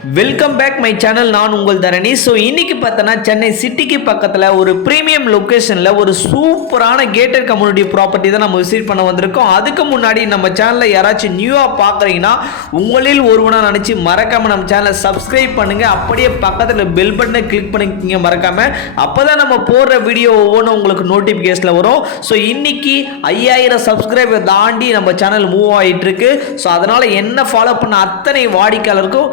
Welcome back my channel. நான் உங்கள் தரணி. So இன்னைக்கு பார்த்தோன்னா சென்னை சிட்டிக்கு பக்கத்தில் ஒரு ப்ரீமியம் லொக்கேஷனில் ஒரு சூப்பரான கேட்டட் கம்யூனிட்டி ப்ராப்பர்ட்டி தான் நம்ம விசிட் பண்ண வந்திருக்கோம். அதுக்கு முன்னாடி நம்ம சேனலில் யாராச்சும் நியூவாக பார்க்குறீங்கன்னா உங்களில் ஒருவனாக நினச்சி மறக்காமல் நம்ம சேனலை சப்ஸ்கிரைப் பண்ணுங்கள். அப்படியே பக்கத்தில் பெல் பட்டனை கிளிக் பண்ணிக்கிங்க மறக்காமல். அப்போ தான் நம்ம போடுற வீடியோ ஒவ்வொன்றும் உங்களுக்கு நோட்டிஃபிகேஷனில் வரும். ஸோ இன்னைக்கு 5000 சப்ஸ்கிரைபர் தாண்டி நம்ம சேனல் மூவ் ஆகிட்டு இருக்கு. ஸோ அதனால் என்ன ஃபாலோ பண்ண அத்தனை வாடிக்கையாளருக்கும்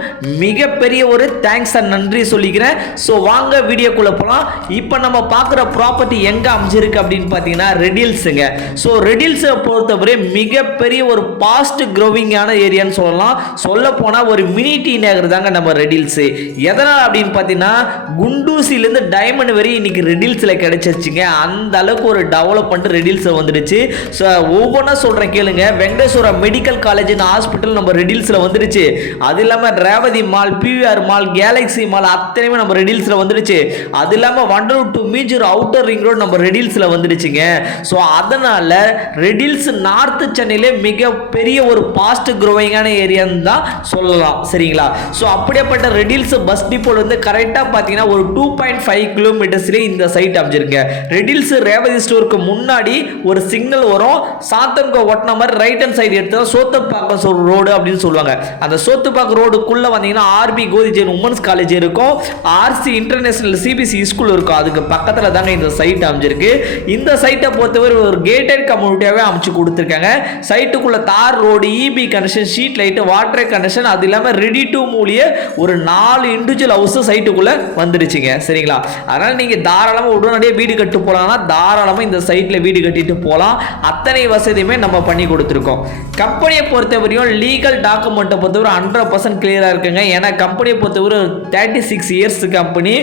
மிகப்பெரிய ஒரு தேங்க்ஸ் அண்ட் நன்றி சொல்லிக்கிறேன். ஸோ வாங்க வீடியோக்குள்ள போகலாம். இப்போ நம்ம பார்க்குற ப்ராப்பர்ட்டி எங்கே அமைஞ்சிருக்கு அப்படின்னு பார்த்தீங்கன்னா ரெடில்ஸுங்க. ஸோ ரெடில்ஸை பொறுத்தவரை மிகப்பெரிய ஒரு பாஸ்ட் க்ரோவிங்கான ஏரியான்னு சொல்லலாம். சொல்ல போனால் ஒரு மினி டி நகர் தாங்க நம்ம ரெடில்ஸு. எதனால் அப்படின்னு பார்த்தீங்கன்னா குண்டூசிலேருந்து டைமண்ட் வரை இன்னைக்கு ரெடில்ஸில் கிடைச்சிருச்சுங்க. அந்த அளவுக்கு ஒரு டெவலப்மெண்ட் ரெடில்ஸில் வந்துடுச்சு. ஸோ ஒவ்வொன்றா சொல்கிறேன் கேளுங்க. வெங்கடேஸ்வரா மெடிக்கல் காலேஜ் ஹாஸ்பிட்டல் நம்ம ரெடில்ஸில் வந்துடுச்சு. அது இல்லாமல் Revathi mall, PVR mall, Galaxy mall அத்தனையுமே நம்ம ரெடில்ஸ்ல வந்துடுச்சு. அது இல்லாம Vandalur to Minjur outer ring road நம்ம ரெடில்ஸ்ல வந்துடுச்சுங்க. ஸோ அதனால ரெடில்ஸ் நார்த் சென்னையிலே மிக பெரிய ஒரு பாஸ்ட் க்ரோவிங்கான ஏரியான்னு தான் சொல்லலாம். சரிங்களா? ஸோ அப்படியேப்பட்ட ரெடில்ஸ் பஸ் டிப்போல இருந்து கரெக்டாக பார்த்தீங்கன்னா ஒரு 2.5 கிலோமீட்டர்ஸ்லேயே இந்த சைட் அமைஞ்சிருங்க. ரெடில்ஸ் ரேவதி ஸ்டோருக்கு முன்னாடி ஒரு சிக்னல் வரும். சாத்தன்கோ ஒட்டின மாதிரி ரைட் ஹேண்ட் சைடு எடுத்தா சோத்துப்பாக்கம் ரோடு அப்படின்னு சொல்லுவாங்க. அந்த சோத்துப்பாக்கம் ரோடுக்குள்ள வந்தீங்கன்னா ஆர்பி கோதி ஜெயின் உமன்ஸ் காலேஜ் இருக்கும், ஆர்சி இன்டர்நேஷனல் சிபிசி ஸ்கூல் இருக்கும். அதுக்கு பக்கத்தில் தாங்க இந்த சைட் அமைஞ்சிருக்கு. இந்த சைட்டை பொறுத்தவரை ஒரு கேட்டட் கம்யூனிட்டியாகவே அமைச்சு கொடுத்துருக்காங்க. சைட்டுக்குள்ள தார் road, EB connection, street light, water connection, அது இல்லாமல் ரெடி டு மூலிய ஒரு 4 இண்டிவிஜுவல் ஹவுஸ் சைட்டுக்குள்ள வந்துருச்சுங்க. சரிங்களா? அதனால நீங்க தாராளமாக உடனடியாக வீடு கட்டு போகலாம்னா தாராளமாக இந்த சைட்டில் வீடு கட்டிட்டு போகலாம். அத்தனை வசதியுமே நம்ம பண்ணி கொடுத்துருக்கோம். கம்பெனியை பொறுத்தவரையும் லீகல் டாக்குமெண்ட்டை பொறுத்தவரை 100% கிளியராக இருக்குங்க. ஏன்னா கம்பெனியை பொறுத்தவரை 36 இயர்ஸ் கம்பெனி.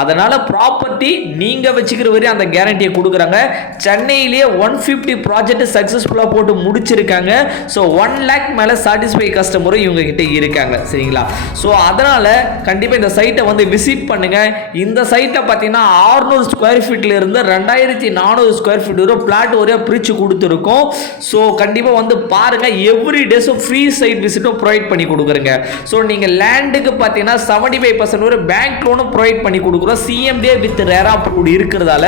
அதனால ப்ராப்பர்ட்டி நீங்க வச்சுக்கிற வரையும் அந்த கேரண்டியை கொடுக்குறாங்க. சென்னையிலேயே 150 ப்ராஜெக்ட் சக்சஸ்ஃபுல்லாக போட்டு முடிச்சிருக்காங்க. ஸோ 1 lakh மேலே சாட்டிஸ்ஃபை கஸ்டமரும் இவங்க கிட்ட இருக்காங்க. சரிங்களா? ஸோ அதனால கண்டிப்பாக இந்த சைட்டை வந்து விசிட் பண்ணுங்க. இந்த சைட்டை பார்த்தீங்கன்னா 600 ஸ்கொயர் ஃபீட்ல இருந்து 2400 ஸ்கொயர் ஃபீட் வரை பிளாட் ஒரே பிரிச்சு கொடுத்துருக்கோம். ஸோ கண்டிப்பாக வந்து பாருங்க. எவ்ரி டேஸும் ஃப்ரீ சைட் விசிட்டும் ப்ரொவைட் பண்ணி கொடுக்குறேங்க. ஸோ நீங்கள் லேண்டுக்கு பார்த்தீங்கன்னா 75% ஒரு பேங்க் லோனும் ப்ரொவைட் பண்ணி கொடுக்குறோம். சிஎம்டிஏ வித் ரேரா அப்ரூவ்ட் இருக்கிறதால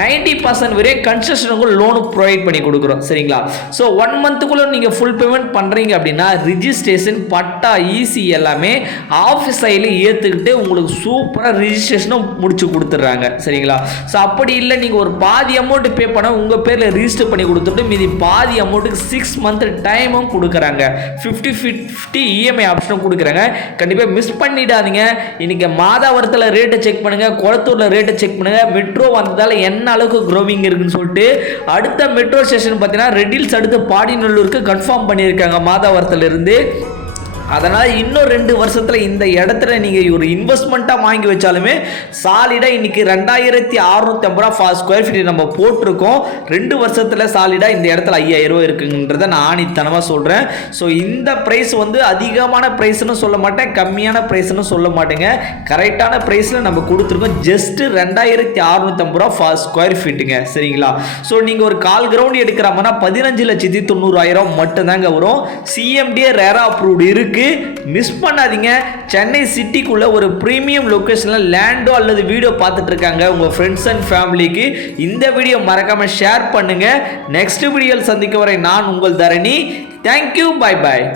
90% வரை கன்ஸ்ட்ரக்ஷனுக்கு லோனு ப்ரொவைட் பண்ணி கொடுக்குறோம். சரிங்களா? ஸோ 1 மந்த்துக்குள்ள நீங்கள் ஃபுல் பேமெண்ட் பண்ணுறீங்க அப்படின்னா ரிஜிஸ்ட்ரேஷன், பட்டா, ஈசி எல்லாமே ஆஃபீஸ் சைடில் ஏற்றுக்கிட்டு உங்களுக்கு சூப்பராக ரிஜிஸ்ட்ரேஷனும் முடிச்சு கொடுத்துட்றாங்க. சரிங்களா? ஸோ அப்படி இல்லை நீங்கள் ஒரு பாதி அமௌண்ட் பே பண்ண உங்கள் பேரில் ரிஜிஸ்டர் பண்ணி கொடுத்துட்டு மீதி பாதி அமௌண்ட்டுக்கு 6 மந்த் டைமும் கொடுக்குறாங்க. 50-50 இஎம்ஐ ஆப்ஷனும் கொடுக்குறாங்க. கண்டிப்பாக மிஸ் பண்ணிடாதீங்க. இன்னைக்கு மாதாவரத்தில் ரேட்டை செக் பண்ணுங்க, குளத்தூரில் ரேட்டை செக் பண்ணுங்க. மெட்ரோ வந்ததால் என்ன அளவுக்கு க்ரோவிங் இருக்குன்னு சொல்லிட்டு அடுத்த மெட்ரோ ஸ்டேஷன் பார்த்தீங்கன்னா ரெடில்ஸ் அடுத்து பாடிநல்லூருக்கு கன்ஃபார்ம் பண்ணியிருக்காங்க மாதாவரத்தில் இருந்து. அதனால் இன்னும் 2 வருஷத்தில் இந்த இடத்துல நீங்கள் ஒரு இன்வெஸ்ட்மெண்ட்டாக வாங்கி வச்சாலுமே சாலிடாக இன்னைக்கு 2650 ரூபா ஸ்கொயர் ஃபீட் நம்ம போட்டிருக்கோம். 2 வருஷத்தில் சாலிடாக இந்த இடத்துல 5000 ரூபா இருக்குன்றதை நான் ஆணித்தனமாக சொல்கிறேன். ஸோ இந்த ப்ரைஸ் வந்து அதிகமான ப்ரைஸ்னு சொல்ல மாட்டேன், கம்மியான ப்ரைஸ்னு சொல்ல மாட்டேங்க. கரெக்டான ப்ரைஸில் நம்ம கொடுத்துருக்கோம். ஜஸ்ட் 2650 ரூபா ஸ்கொயர் ஃபீட்டுங்க. சரிங்களா? ஸோ நீங்கள் ஒரு 1/4 கிரவுண்ட் எடுக்கிறாங்கன்னா 15,90,000 மட்டும்தாங்க வரும். சிஎம்டிஏ ரேரா அப்ரூவ்டு இருக்கு. மிஸ் பண்ணாதீங்க. சென்னை சிட்டிக்குள்ள ஒரு பிரீமியம் லொகேஷன்ல லேண்டோ அல்லது வீடியோ பார்த்துட்டு இருக்காங்க உங்க ஃப்ரெண்ட்ஸ் அண்ட் ஃபேமிலிக்கு இந்த வீடியோ மறக்காம ஷேர் பண்ணுங்க. நெக்ஸ்ட் வீடியோவில் சந்திக்க வரை நான் உங்கள் தரணி. தேங்க்யூ. Bye bye.